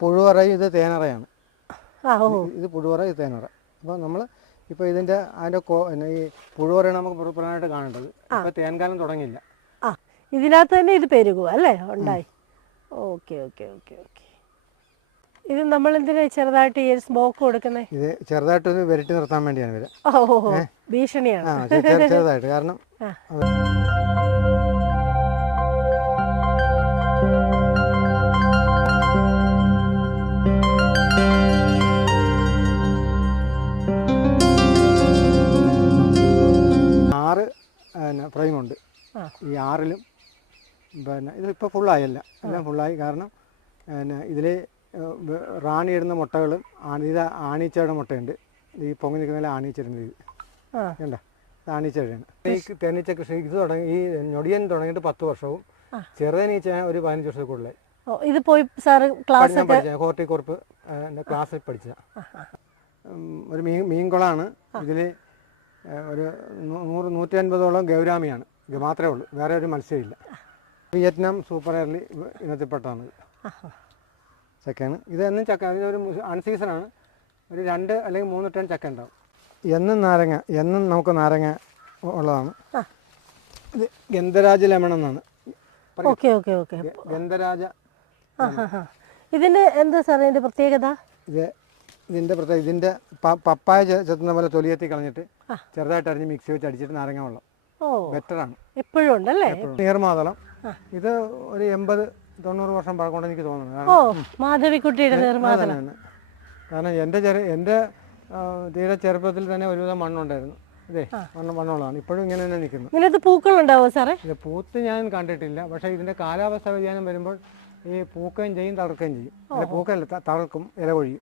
പുഴുവറയും ഇത് തേനറയാണ്. ഇത് പുഴുവറ ഇത് തേനറ. അപ്പോൾ നമ്മൾ ഇപ്പോൾ ഇതിന്റെ അതിന്റെ ഈ പുഴുവറയാണ് നമുക്ക് പ്ര- പ്രധാനമായിട്ട് കാണേണ്ടത്. ഇപ്പോൾ തേൻകാലം തുടങ്ങിയില്ല. ആ ഇതിനകത്ത് തന്നെ ഇത് പെരുകുക അല്ലേ? ഉണ്ടായി. Okay okay okay okay. ഇത് നമ്മൾ എന്തിനാ ചെറുതായിട്ട് ഈ സ്മോക്ക് കൊടുക്കുന്നത് ഇത് ചെറുതായിട്ട് വിരട്ടി നിർത്താൻ വേണ്ടിയാണ് ഇവർ. ഭീഷണിയാണ്. ചെറുതായിട്ട് കാരണം പിന്നെ ഫ്രെയിമുണ്ട്. ഈ ആറിലും പിന്നെ ഇതിപ്പോൾ ഫുള്ളായല്ല. എല്ലാം ഫുള്ളായി കാരണം പിന്നെ ഇതിൽ റാണി ഇടുന്ന മുട്ടകളും ആണി ഇത് ആണീച്ചയുടെ മുട്ടയുണ്ട്. ഈ പൊങ്ങി നിൽക്കുന്നതിൽ ആണീച്ചിരുന്നത് ഇത് കണ്ട? ഇത് ആണീച്ചയുടെയാണ് ഈ തേനീച്ച കൃഷി ഇത് തുടങ്ങി ഈ ഞൊടിയൻ തുടങ്ങിയിട്ട് പത്ത് വർഷവും. ചെറുതേനീച്ച ഒരു പതിനഞ്ച് വർഷത്തിൽ കൂടുതലായി ഓ ഇത് പോയി സാർ ക്ലാസ് ഹോർട്ടിക്കോർപ്പ് ക്ലാസ്സിൽ പഠിച്ച ഒരു മീൻ മീൻകുളമാണ് ഇതിൽ ഒരു നൂറ് നൂറ്റി അൻപതോളം ഗൗരാമിയാണ്. ഇത് മാത്രമേ ഉള്ളൂ. വേറെ ഒരു മത്സ്യമില്ല വിയറ്റ്നാം സൂപ്പർ എയർലി ഇനത്തിൽപ്പെട്ടാണ്. ചക്കയാണ്. ഇത് എന്നും ചക്ക ഇതൊരു അൺസീസണാണ്. ഒരു രണ്ട് അല്ലെങ്കിൽ മൂന്ന് ടൺ ചക്ക ഉണ്ടാവും. എന്നും നാരങ്ങ എന്നും നമുക്ക് നാരങ്ങ ഉള്ളതാണ്. ഇത് ഗന്ധരാജ ലെമൺ എന്നാണ്. Okay okay okay. ഗന്ധരാജ ഇതിന് എന്താ സാറേ ഇതിന്റെ പ്രത്യേകത? ഇത് ഇതിന്റെ പ്രത്യേക ഇതിന്റെ പപ്പായ ചെത്തുന്ന പോലെ തൊലിയെത്തി കളഞ്ഞിട്ട് ചെറുതായിട്ട് അരിഞ്ഞ് മിക്സി വെച്ച് അടിച്ചിട്ട് നാരങ്ങ വെള്ളം. ബെറ്ററാണ് എപ്പോഴും ഉണ്ടല്ലേ? നീർമാതളം ഇത് ഒരു എൺപത് തൊണ്ണൂറ് വർഷം പഴക്കൊണ്ട് എനിക്ക് തോന്നുന്നു. മാധവിക്കുട്ടിയുടെ നിർമ്മാതം കാരണം എന്റെ ചെറിയ എന്റെ തീരെ ചെറുപ്പത്തിൽ തന്നെ ഒരുവിധം മണ്ണുണ്ടായിരുന്നു. ഇതേ മണ്ണ് മണ്ണുള്ളതാണ്. ഇപ്പോഴും ഇങ്ങനെ തന്നെ നിൽക്കുന്നു. ഇതിനകത്ത് പൂക്കളുണ്ടാവോ സാറേ? ഇത് പൂത്ത് ഞാൻ കണ്ടിട്ടില്ല. പക്ഷേ ഇതിന്റെ കാലാവസ്ഥ വ്യതിയാനം വരുമ്പോൾ ഈ പൂക്കുകയും ചെയ്യും തളർക്കുകയും ചെയ്യും. പൂക്കല്ല തളർക്കും ഇല കൊഴിയും.